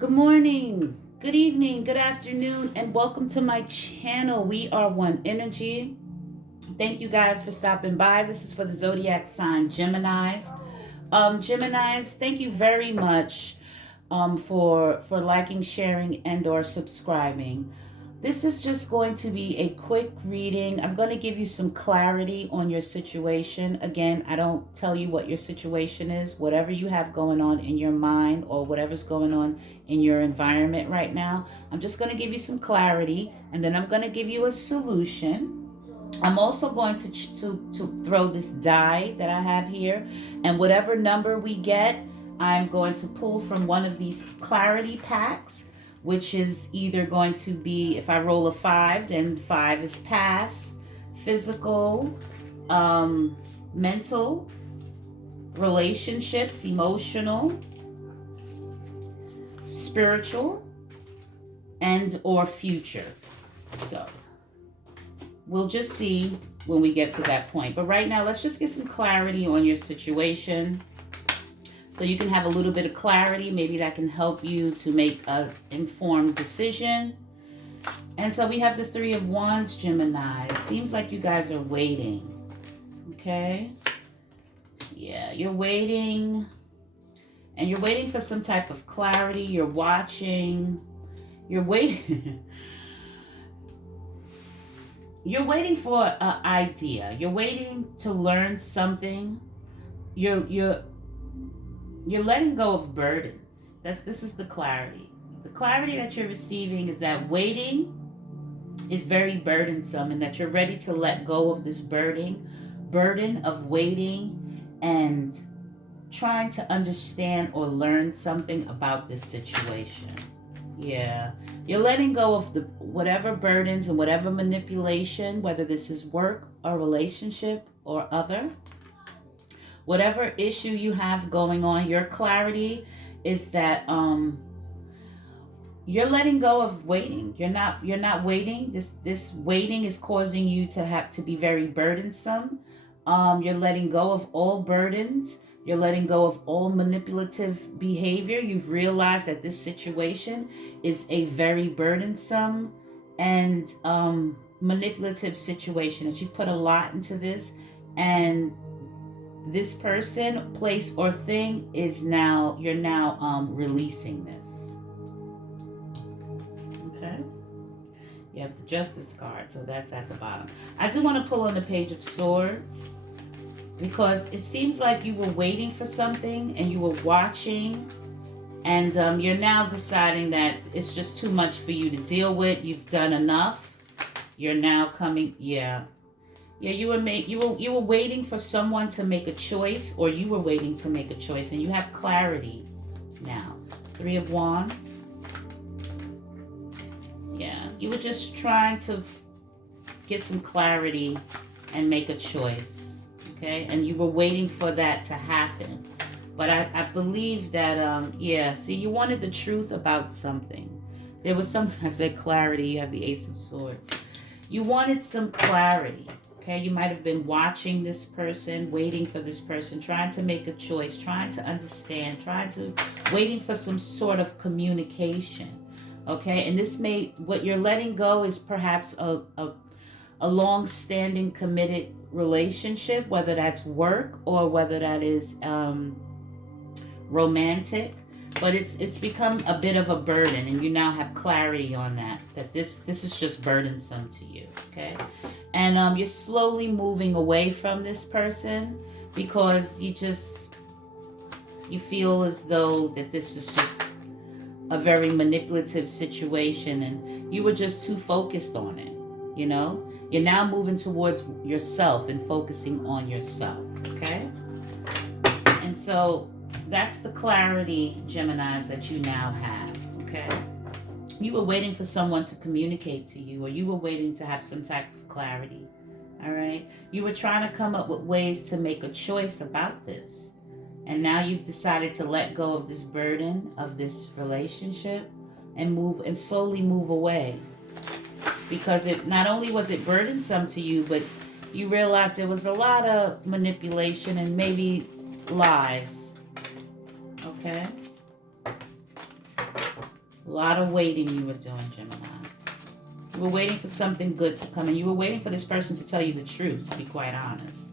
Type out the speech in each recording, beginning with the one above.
Good morning, good evening, good afternoon, and welcome to my channel. We are One Energy. Thank you guys for stopping by. This is for the zodiac sign Geminis. Geminis, thank you very much for liking, sharing, and or subscribing. This is just going to be a quick reading. I'm going to give you some clarity on your situation. Again, I don't tell you what your situation is. Whatever you have going on in your mind or whatever's going on in your environment right now, I'm just going to give you some clarity, and then I'm going to give you a solution. I'm also going to throw this die that I have here, and whatever number we get, I'm going to pull from one of these clarity packs, which is either going to be, if I roll a 5, then 5 is past, physical, mental, relationships, emotional, spiritual, and or future. So we'll just see when we get to that point. But right now, let's just get some clarity on your situation, so you can have a little bit of clarity. Maybe that can help you to make an informed decision. And so we have the Three of Wands, Gemini. It seems like you guys are waiting. Okay? Yeah, you're waiting. And you're waiting for some type of clarity. You're watching. You're waiting. You're waiting for an idea. You're waiting to learn something. You're letting go of burdens. This is the clarity. The clarity that you're receiving is that waiting is very burdensome, and that you're ready to let go of this burden of waiting and trying to understand or learn something about this situation. Yeah. You're letting go of the whatever burdens and whatever manipulation, whether this is work or relationship or other. Whatever issue you have going on, your clarity is that you're letting go of waiting. You're not waiting. This waiting is causing you to have to be very burdensome. You're letting go of all burdens. You're letting go of all manipulative behavior. You've realized that this situation is a very burdensome and manipulative situation, that you've put a lot into this, and this person, place, or thing is now, you're now releasing this. Okay? You have the Justice card, so that's at the bottom. I do want to pull on the Page of Swords, because it seems like you were waiting for something and you were watching, and you're now deciding that it's just too much for you to deal with. You've done enough. You're now coming, yeah. Yeah, you were waiting for someone to make a choice, or you were waiting to make a choice, and you have clarity now. Three of Wands. Yeah, you were just trying to get some clarity and make a choice, okay? And you were waiting for that to happen. But I believe that, yeah, see, you wanted the truth about something. There was some, I said clarity, you have the Ace of Swords. You wanted some clarity. Okay, you might have been watching this person, waiting for this person, trying to make a choice, trying to understand, waiting for some sort of communication. Okay, and this what you're letting go is perhaps a long-standing committed relationship, whether that's work or whether that is romantic. But it's become a bit of a burden, and you now have clarity on that this is just burdensome to you, okay? And you're slowly moving away from this person, because you feel as though that this is just a very manipulative situation, and you were just too focused on it, you know? You're now moving towards yourself and focusing on yourself, okay? And so that's the clarity, Geminis, that you now have, okay? You were waiting for someone to communicate to you, or you were waiting to have some type of clarity, all right? You were trying to come up with ways to make a choice about this. And now you've decided to let go of this burden of this relationship and slowly move away. Because it not only was it burdensome to you, but you realized there was a lot of manipulation and maybe lies. Okay? A lot of waiting you were doing, Gemini. You were waiting for something good to come in. You were waiting for this person to tell you the truth, to be quite honest.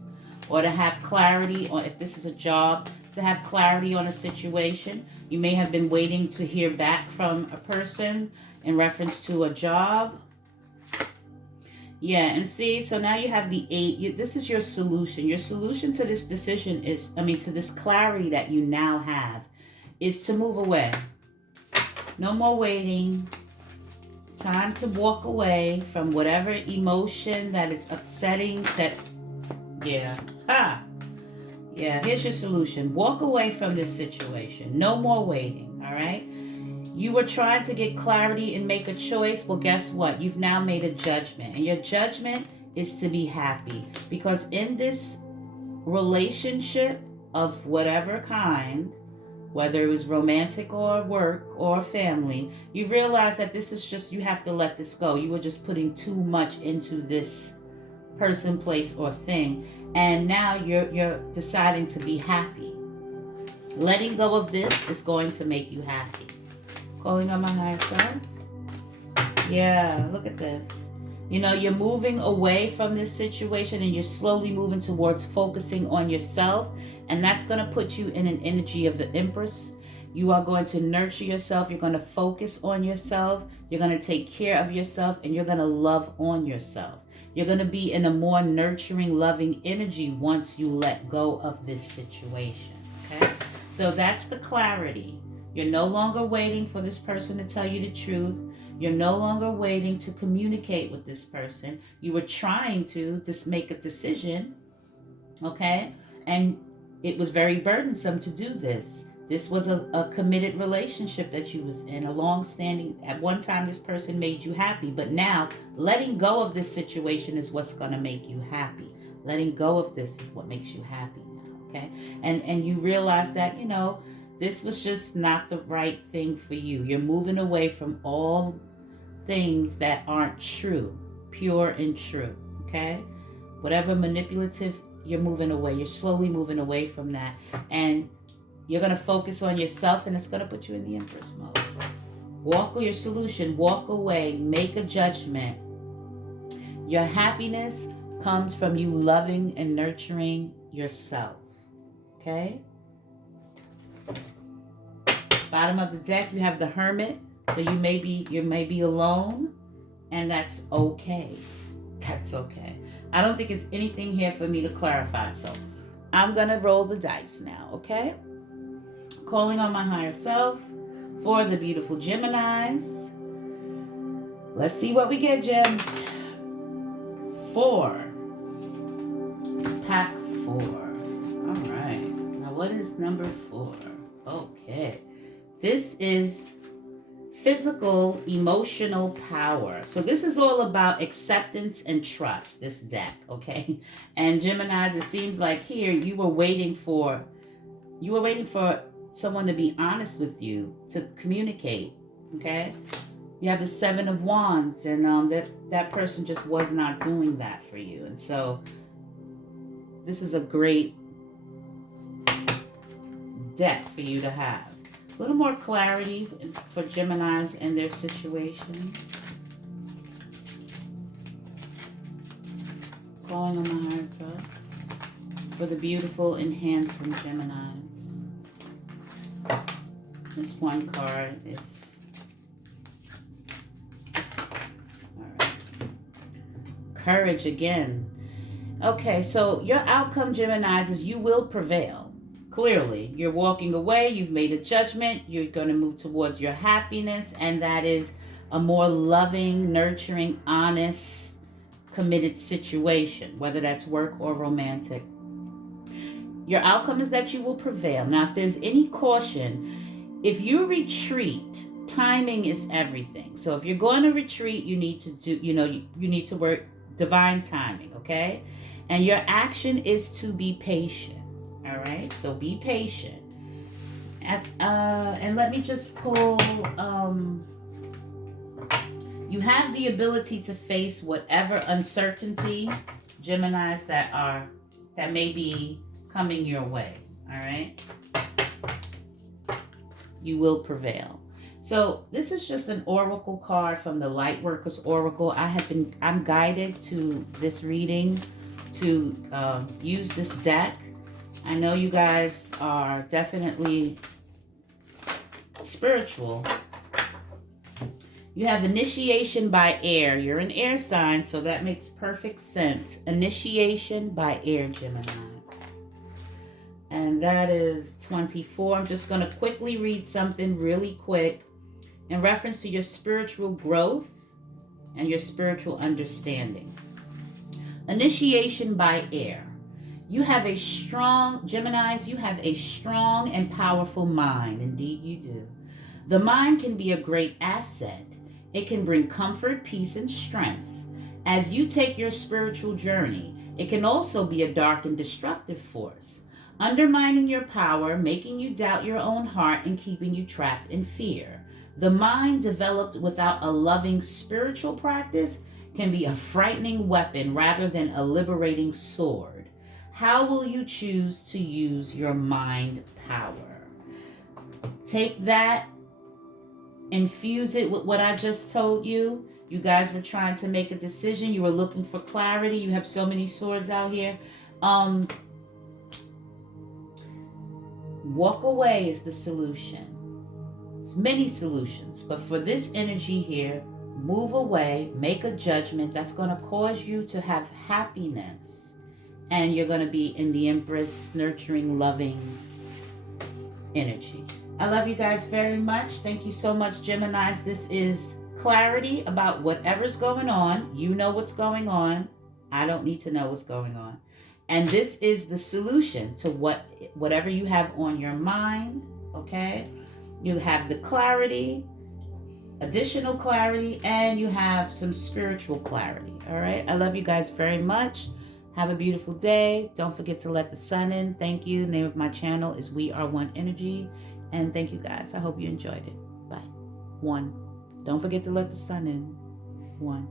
Or to have clarity on, if this is a job, to have clarity on a situation. You may have been waiting to hear back from a person in reference to a job. Yeah, and see, so now you have the 8. This is your solution. Your solution to this decision is, to this clarity that you now have, is to move away. No more waiting. Time to walk away from whatever emotion that is upsetting yeah, here's your solution. Walk away from this situation. No more waiting, all right? You were trying to get clarity and make a choice. Well, guess what? You've now made a judgment. And your judgment is to be happy. Because in this relationship of whatever kind, whether it was romantic or work or family, you realize that this is just, you have to let this go. You were just putting too much into this person, place, or thing. And now you're deciding to be happy. Letting go of this is going to make you happy. Calling on my higher self. Yeah, look at this. You're moving away from this situation and you're slowly moving towards focusing on yourself. And that's going to put you in an energy of the Empress. You are going to nurture yourself. You're going to focus on yourself. You're going to take care of yourself and you're going to love on yourself. You're going to be in a more nurturing, loving energy once you let go of this situation. Okay? So that's the clarity. You're no longer waiting for this person to tell you the truth. You're no longer waiting to communicate with this person. You were trying to just make a decision, okay? And it was very burdensome to do this. This was a committed relationship that you was in, a long-standing, at one time this person made you happy, but now letting go of this situation is what's going to make you happy. Letting go of this is what makes you happy now, okay? And you realize that, this was just not the right thing for you. You're moving away from all things that aren't true, pure and true, okay? Whatever manipulative, you're moving away. You're slowly moving away from that. And you're going to focus on yourself, and it's going to put you in the Empress mode. Walk your solution. Walk away. Make a judgment. Your happiness comes from you loving and nurturing yourself, okay? Bottom of the deck, you have the Hermit. So you may be alone, and that's okay. That's okay. I don't think it's anything here for me to clarify. So I'm going to roll the dice now, okay? Calling on my higher self for the beautiful Geminis. Let's see what we get, Gems. 4. Pack 4. All right. Now what is number 4? Okay. This is physical, emotional power. So this is all about acceptance and trust, this deck, okay? And Geminis, it seems like here you were waiting for someone to be honest with you, to communicate, okay? You have the 7 of Wands, and that person just was not doing that for you. And so this is a great deck for you to have. A little more clarity for Geminis and their situation. Calling on the higher self for the beautiful and handsome Geminis. Just one card. All right. Courage again. Okay, so your outcome, Geminis, is you will prevail. Clearly, you're walking away, you've made a judgment, you're going to move towards your happiness, and that is a more loving, nurturing, honest, committed situation, whether that's work or romantic. Your outcome is that you will prevail. Now, if there's any caution, if you retreat, timing is everything. So if you're going to retreat, you need to do, you need to work divine timing, okay? And your action is to be patient. All right, so be patient. And let me just pull, you have the ability to face whatever uncertainty, Geminis, that may be coming your way, all right? You will prevail. So this is just an oracle card from the Lightworkers Oracle. I'm guided to this reading to use this deck. I know you guys are definitely spiritual. You have initiation by air. You're an air sign, so that makes perfect sense. Initiation by air, Gemini. And that is 24. I'm just going to quickly read something really quick in reference to your spiritual growth and your spiritual understanding. Initiation by air. You have a strong, Geminis, you have a strong and powerful mind. Indeed, you do. The mind can be a great asset. It can bring comfort, peace, and strength. As you take your spiritual journey, it can also be a dark and destructive force, undermining your power, making you doubt your own heart, and keeping you trapped in fear. The mind developed without a loving spiritual practice can be a frightening weapon rather than a liberating sword. How will you choose to use your mind power? Take that, infuse it with what I just told you. You guys were trying to make a decision. You were looking for clarity. You have so many swords out here. Walk away is the solution. There's many solutions, but for this energy here, move away, make a judgment that's going to cause you to have happiness. And you're going to be in the Empress, nurturing, loving energy. I love you guys very much. Thank you so much, Geminis. This is clarity about whatever's going on. You know what's going on. I don't need to know what's going on. And this is the solution to whatever you have on your mind, okay? You have the clarity, additional clarity, and you have some spiritual clarity, all right? I love you guys very much. Have a beautiful day. Don't forget to let the sun in. Thank you. The name of my channel is We Are One Energy. And thank you guys. I hope you enjoyed it. Bye. 1. Don't forget to let the sun in. 1.